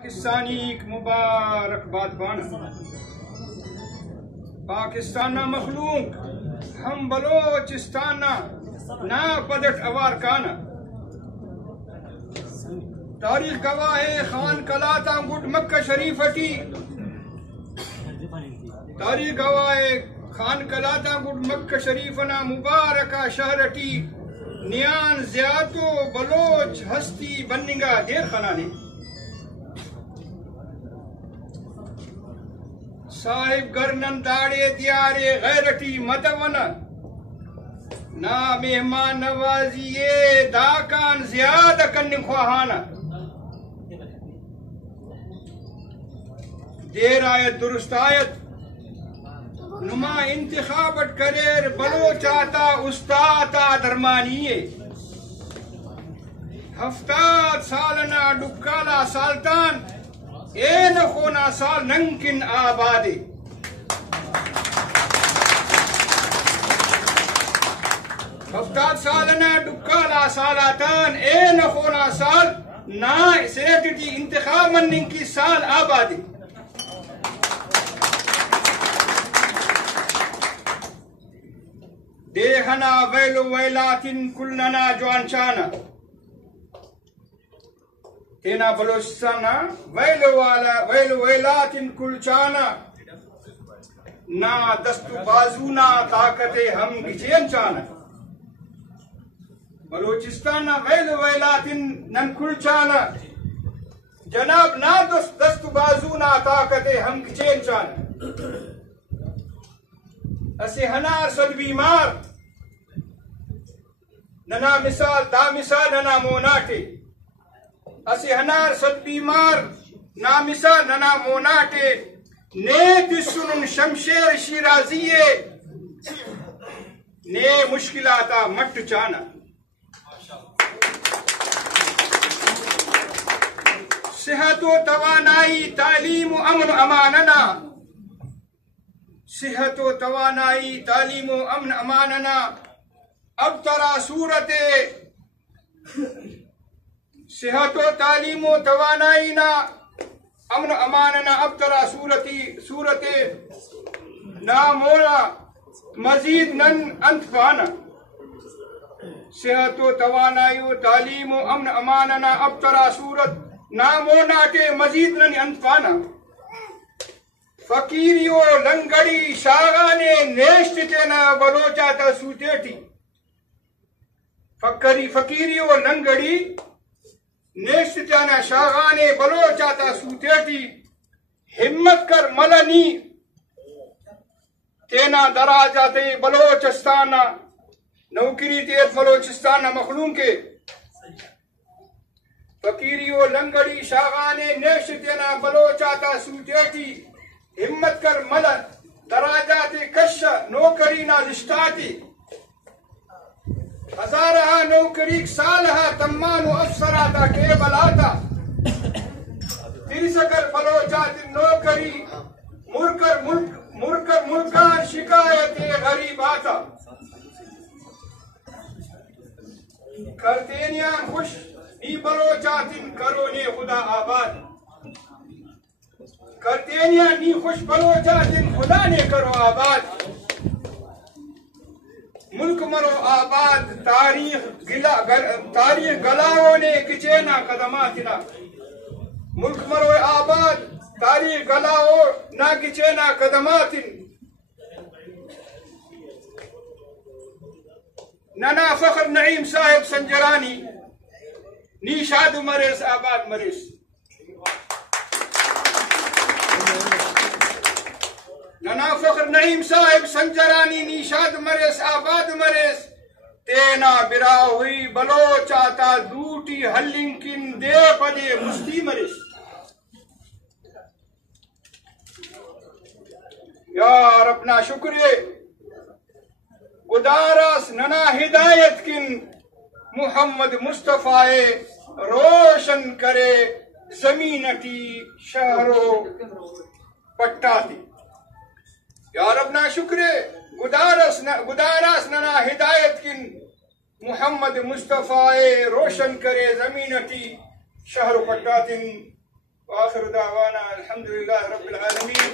پاکستانی مبارک باد بانا پاکستان مخلوق ہم بلوچستان نا پدٹ اوار کانا تاریخ گواہ خان کلاتا گڈ مکہ شریف اٹی تاریخ گواہ خان کلاتا گڈ مکہ شریفنا مبارکہ شہر اٹی نیان زیادو بلوچ ہستی بننگا دیر خنانے صاحب گرنن داڑے دیارے غیرٹی مدون نا مہمان نوازیے داکان زیادہ کنن خواہانا دیر آیت درست آیت نما انتخابت کریر بلوچاتا استاتا درمانیے ہفتاد سالنا ڈکالا سالتان این خونا سال ننکن آبادے ہفتاد سالنا ڈکالا سالاتان این خونا سال نا سیٹی انتخاب منن کی سال آبادے دیہنا ویلو ویلاتن کلنا جوانچانا تینا بلوچستانا ویلو ویلاتن کلچانا نا دستو بازونا طاقت ہم گچین چانا بلوچستانا ویلو ویلاتن نن کلچانا جناب نا دستو بازونا طاقت ہم گچین چانا اسے ہنار صد بیمار ننا مثال دا مثال ننا موناٹے اسے ہنار صد بیمار نا مثال ننا موناٹے نیت سنن شمشیر شیرازیے نے مشکلاتا مٹ چانا صحت و توانائی تعلیم و امن اماننا صحت و توانائی تعلیم و امن اماننا اب ترا صورت صحت و تعلیم و توانائی نا امن اماننا اب ترا صورت نامونا مزید نن انت پانا صحت و توانائی و تعلیم و امن اماننا اب ترا صورت نامونا کے مزید نن انت پانا فقیریو لنگڑی شاغانے نیشت تینا بلوچاتا سوتیٹی فقیریو لنگڑی نیشت تینا شاغانے بلوچاتا سوتیٹی ہمت کر ملنی تینا دراجاتے بلوچستانا نوکری تیت بلوچستانا مخلوق کے فقیریو لنگڑی شاغانے نیشت تینا بلوچاتا سوتیٹی ہمت کر ملن دراجات کش نوکری نا لشتاتی ہزارہا نوکری سالہا تمانو افسراتا کیبلاتا تیسکر بلوچات نوکری مرکر ملکان شکایت غریب آتا کرتینیان خوش نی بلوچات کرو نی خدا آباد کرتینیا نی خوش بلوچاتن خدا نے کرو آباد ملک مرو آباد تاریخ گلاو نے کچینا قدماتنا ملک مرو آباد تاریخ گلاو نا کچینا قدماتن ننا فخر نعیم صاحب سنجرانی نی شاد مریس آباد مریس ننا فخر نعیم صاحب سنجرانی نیشاد مریس آباد مریس تینا برا ہوئی بلوچاتا دوٹی ہلنکن دے پدے مستی مریس یار اپنا شکریہ گداراس ننا ہدایت کن محمد مصطفیٰ روشن کرے زمینٹی شہرو پٹاتی یار اپنا شکریہ گداراس ننا ہدایت کن محمد مصطفیٰ روشن کرے زمینٹی شہر پٹاتن وآخر دعوانا الحمد لله رب العالمين.